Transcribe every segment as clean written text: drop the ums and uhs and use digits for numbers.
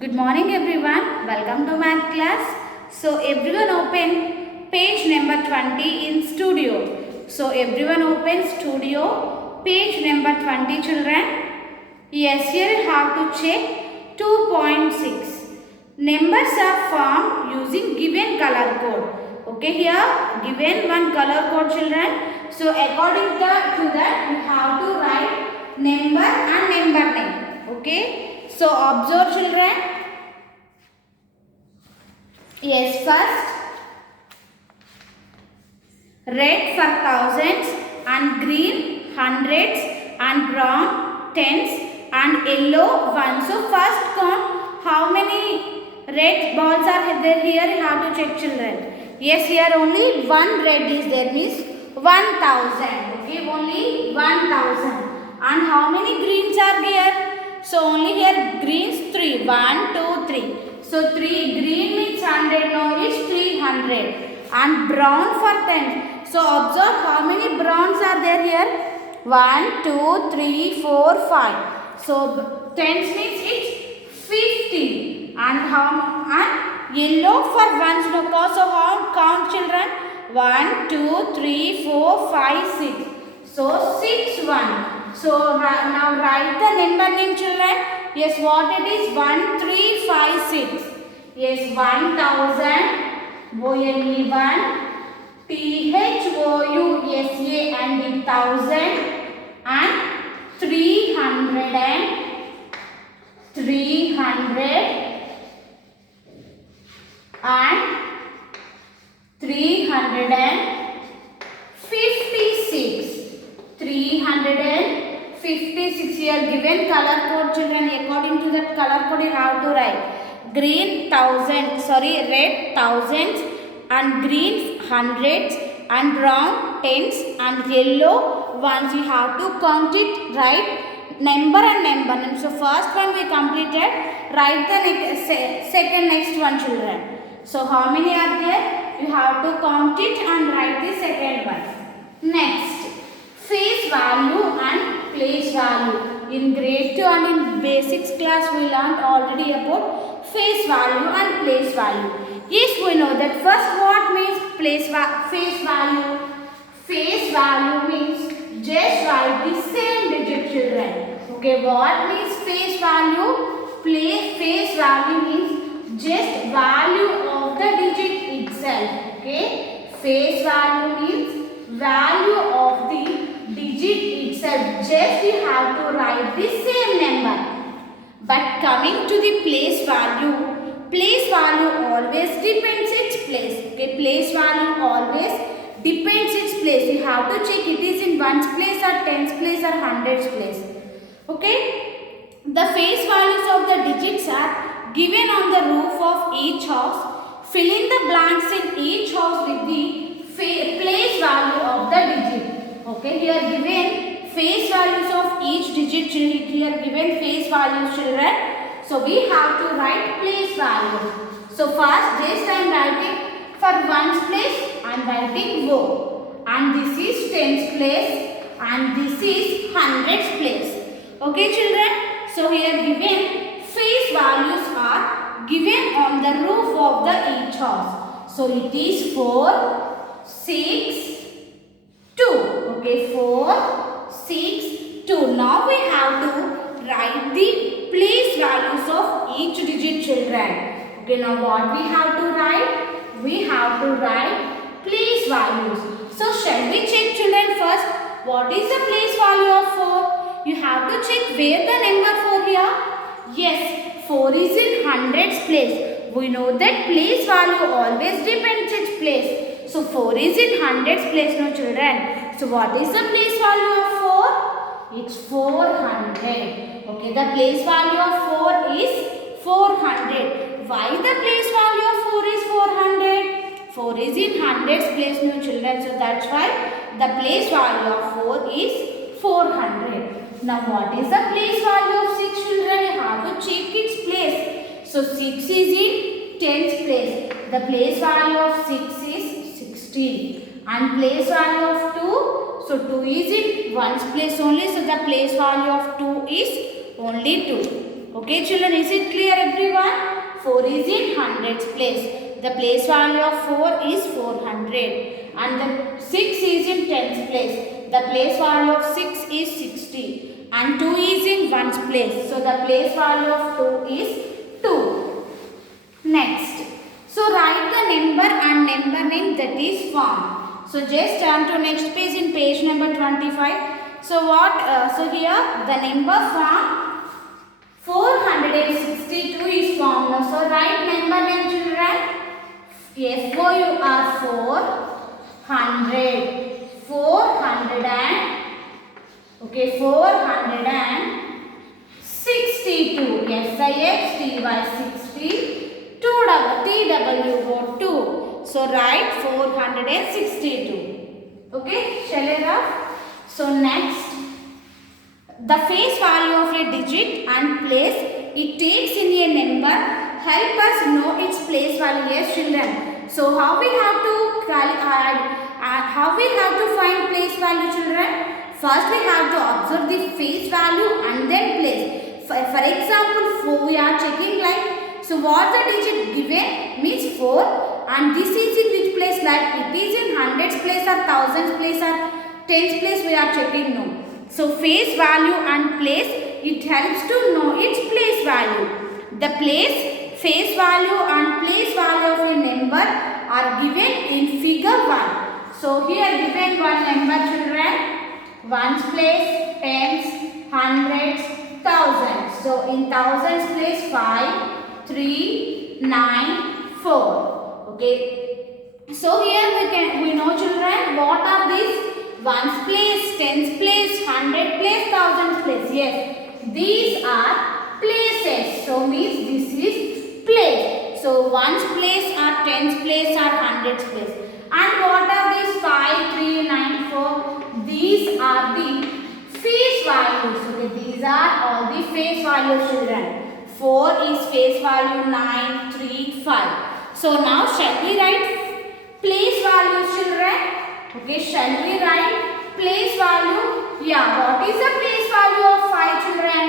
Good morning everyone. Welcome to math class. So everyone open page number 20 in studio. So everyone open studio page number 20 children. Yes, here you have to check 2.6. Numbers are formed using given color code. Okay, here given one color code children. So according to that you have to write number and number name. Okay. So observe children. Yes, first red for thousands and green hundreds and brown tens and yellow ones. So first count how many red balls are there here. You have to check children. Yes, here only one red is there, means 1000. Okay, only 1000. And how many greens are here? So only here greens 3. 1, 2, 3. So 3 green means 100. No, it's 300. And brown for 10. So observe how many browns are there here. 1, 2, 3, 4, 5. So tens means it's 50. And yellow for ones. No, so how count children? 1, 2, 3, 4, 5, 6. So 6 1. So now write the number name children. Yes, what it is? 1, 3, 5, 6. Yes, 1000, ONE1, THOUSA and the 1000 and 300 and 356. 356 here given color code children. According to that color code you have to write green red thousands and green hundreds and brown tens and yellow ones. You have to count it, write number and number name. So first one we completed, write the second next one children. So how many are there? You have to count it and write the second one. Next, face value and place value. In grade 2 and in basics class we learned already about face value and place value. Yes, we know that. First, what means face value? Face value means just write the same digit children. Okay, what means face value? Face value means just value of the digit itself. Okay, face value means value of the digit itself. Just you have to write the same number. But coming to the place value always depends its place. Okay, place value always depends its place. You have to check it is in ones place or tens place or hundreds place. Okay, the face values of the digits are given on the roof of each house. Fill in the blanks in each house with the place value of the digit. Okay, here given face values of each digit. Here given face values children. So we have to write place value. So first just I am writing for ones place I am writing O. And this is tens place and this is hundreds place. Okay children. So here given face values are given on the roof of the each house. So it is 4, 6, 2. Okay, 4, 6, 2. Now we have to write the place values of each digit children. Okay, now what we have to write? We have to write place values. So shall we check children first? What is the place value of 4? You have to check where the number 4 here. Yes, 4 is in hundreds place. We know that place value always depends its place. So 4 is in hundreds place, no children. So what is the place value of 4? It's 400. Okay, the place value of 4 is 400. Why the place value of 4 is 400? 4 is in hundreds place, no children. So that's why the place value of 4 is 400. Now what is the place value of 6 children? You have to check its place. So 6 is in tens place. The place value of 6 is 16. And place value of 2, so 2 is in ones place only. So the place value of 2 is only 2. Okay children, is it clear everyone? 4 is in hundreds place. The place value of 4 is 400. And the 6 is in tens place. The place value of 6 is 60. And 2 is in ones place. So the place value of 2 is 2. Next. So write the number and number name that is formed. So just turn to next page in page number 25. So so here the number form 462 is formed. So write number name children. FOUR 400. 400 and 462. SIXTY 60. 2 So write 462. Okay, shall I write? So next, the face value of a digit and place it takes in a number help us know its place value. Yes, children. So how we have to find place value, children? First we have to observe the face value and then place. For example, 4 we are checking like, so what the digit given means 4 and this is in which place, like it is in hundreds place or thousands place or tens place we are checking now. So face value and place it helps to know its place value. The place, face value and place value of a number are given in figure 1. So here given one number, children. Ones place, tens, hundreds, thousands. So in thousands place 5, 3, 9, 4. Okay. So here we know, children, what are these? Ones place, tens place, hundred place, thousands place. Yes, these are places. So means this is place. So ones place or tens place or hundreds place. And what are these? 5, 3, 9, 4. These are the face values. Okay, these are all the face values, children. 4 is face value, 9, 3, 5. So now shall we write place values, children? Okay, shall we write place value? Yeah, what is the place value of 5, children?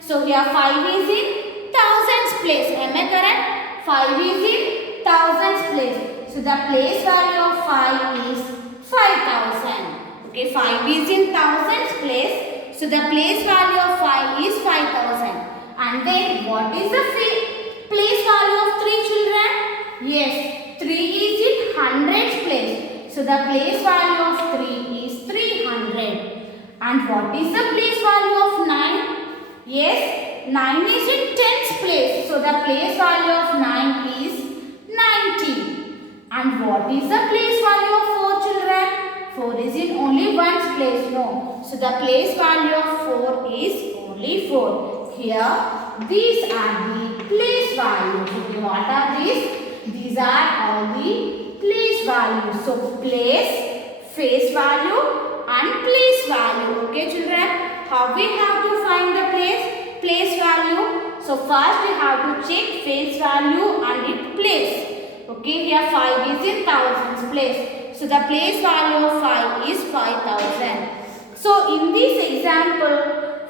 So here 5 is in thousands place. Am I correct? 5 is in thousands place. So the place value of 5 is 5,000. Okay, 5 is in thousands place. So the place value of 5 is 5,000. And then what is the place value of 3, children? Yes, 3 is in hundreds place. So the place value of 3 is 300. And what is the place value of 9? Yes, 9 is in tens place. So the place value of 9 is 90. And what is the place value of 4, children? 4 is in only ones place. No. So the place value of 4 is only 4. Here, these are the place values. Okay, what are these? These are all the place values. So place, face value and place value. Okay, children. How we have to find the place value? So first we have to check face value and its place. Okay, here 5 is in thousands place. So the place value of 5 is 5,000. So in this example,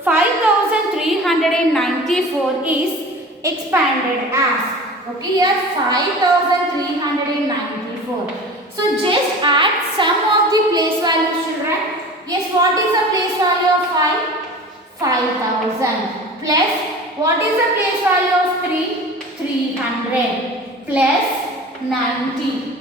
5,394 is expanded as. Okay, here 5,394. So just add sum of the place values, children. Yes, what is the place value of 5? 5,000. Plus, what is the place value of 3? 300. Plus 90.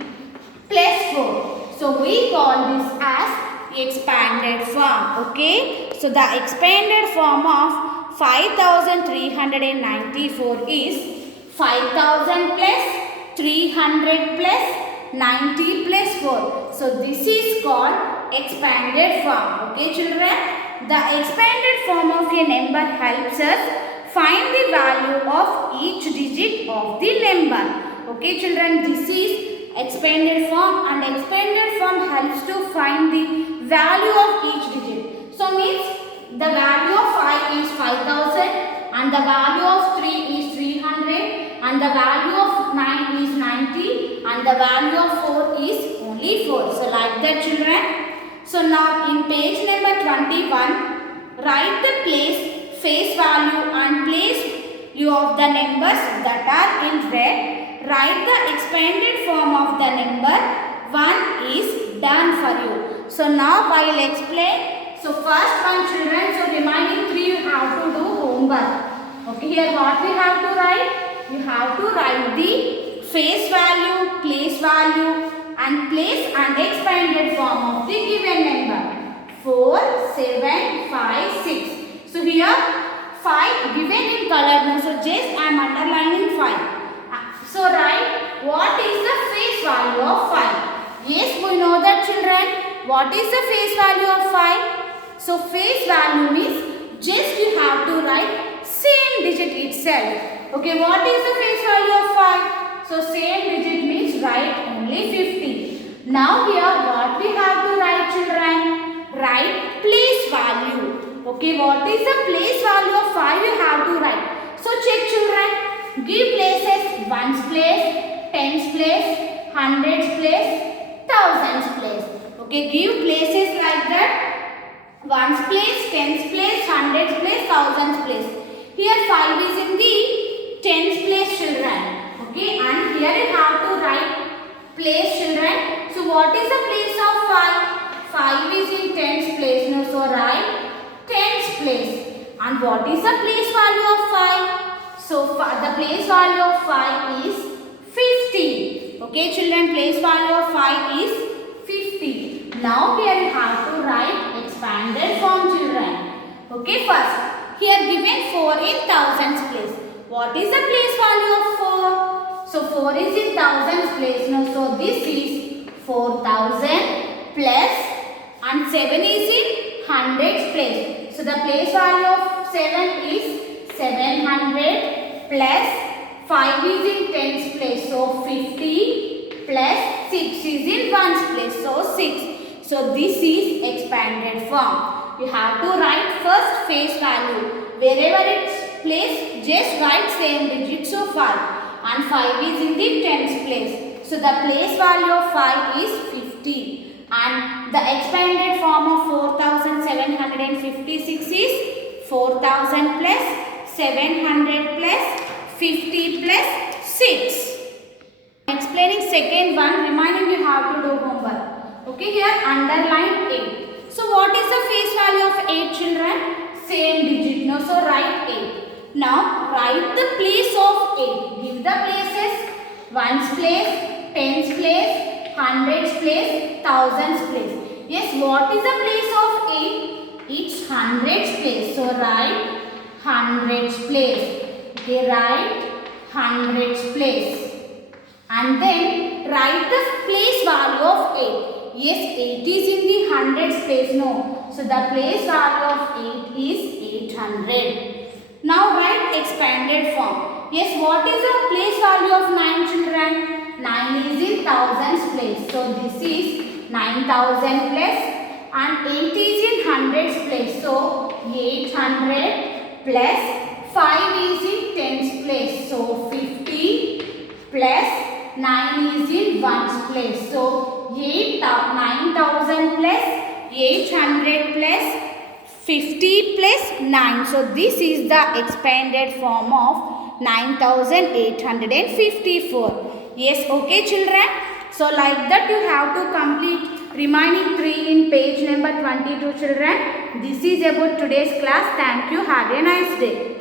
Plus 4. So we call this as expanded form. Okay. So the expanded form of 5,394 is 5,000 plus 300 plus 90 plus 4. So this is called expanded form. Okay, children. The expanded form of a number helps us find the value of each digit of the number. Okay, children. This is expanded form, and expanded form helps to find the value of each digit. So means the value of 5 is 5,000 and the value of 3 is 300 and the value of 9 is 90 and the value of 4 is only 4. So like that, children. So now in page number 21, write the place, face value and place you of the numbers that are in red. Write the expanded form of the number. 1 is done for you. So now I will explain. So first one, children, so remaining 3 you have to do homework. Okay, here what we have to write? You have to write the face value, place value and place and expanded form of the given number. 4, 7, 5, 6. So here 5 given in color. No, so just I am underlining 5. So write what is the face value of 5. Yes, we know that, children. What is the face value of 5? So face value means just you have to write same digit itself. Okay, what is the face value of 5? So same digit means write only 50. Now here what we have to write, children? Write place value. Okay, what is the place value of 5 you have to write. So check, children. Give places, ones place, tens place, hundreds place, thousands place. Okay, give places like that. Ones place, tens place, hundreds place, thousands place. Here 5 is in the tens place, children. Okay, and here you have to write place, children. So what is the place of 5? 5 is in tens place. No, so write tens place. And what is the place value of 5? So the place value of 5 is 50. Okay, children, place value of 5 is 50. Now here you have to write expanded form, children. Okay, first here given 4 in thousands place. What is the place value of 4? So 4 is in thousands place. No, so this is 4000 plus and 7 is in hundreds place. So the place value of 7 is 700 plus 5 is in tens place. So 50 plus 6 is in ones place. So 6. So this is expanded form. You have to write first face value. Wherever it's placed, just write same digit so far. And 5 is in the tens place. So the place value of 5 is 50. And the expanded form of 4756 is 4000 plus 700 plus 50 plus 6. Explaining second one, reminding you have to do homework. Okay, here underline 8. So what is the face value of 8, children? Same digit. No, so write 8. Now write the place of 8. Give the places. Ones place, tens place, hundreds place, thousands place. Yes, what is the place of 8? It's hundreds place. So write hundreds place. Okay, write hundreds place. And then write the place value of 8. Yes, 8 is in the hundreds place. No. So the place value of 8 is 800. Now write expanded form. Yes, what is the place value of 9, children? 9 is in thousands place. So this is 9000 plus and 8 is in hundreds place. So 800 plus 5 is in tens place. So 50 plus 9 is in ones place. So 9000 plus 800 plus 50 plus 9. So this is the expanded form of 9854. Yes, okay, children. So like that you have to complete remaining 3 in page number 22, children. This is about today's class. Thank you. Have a nice day.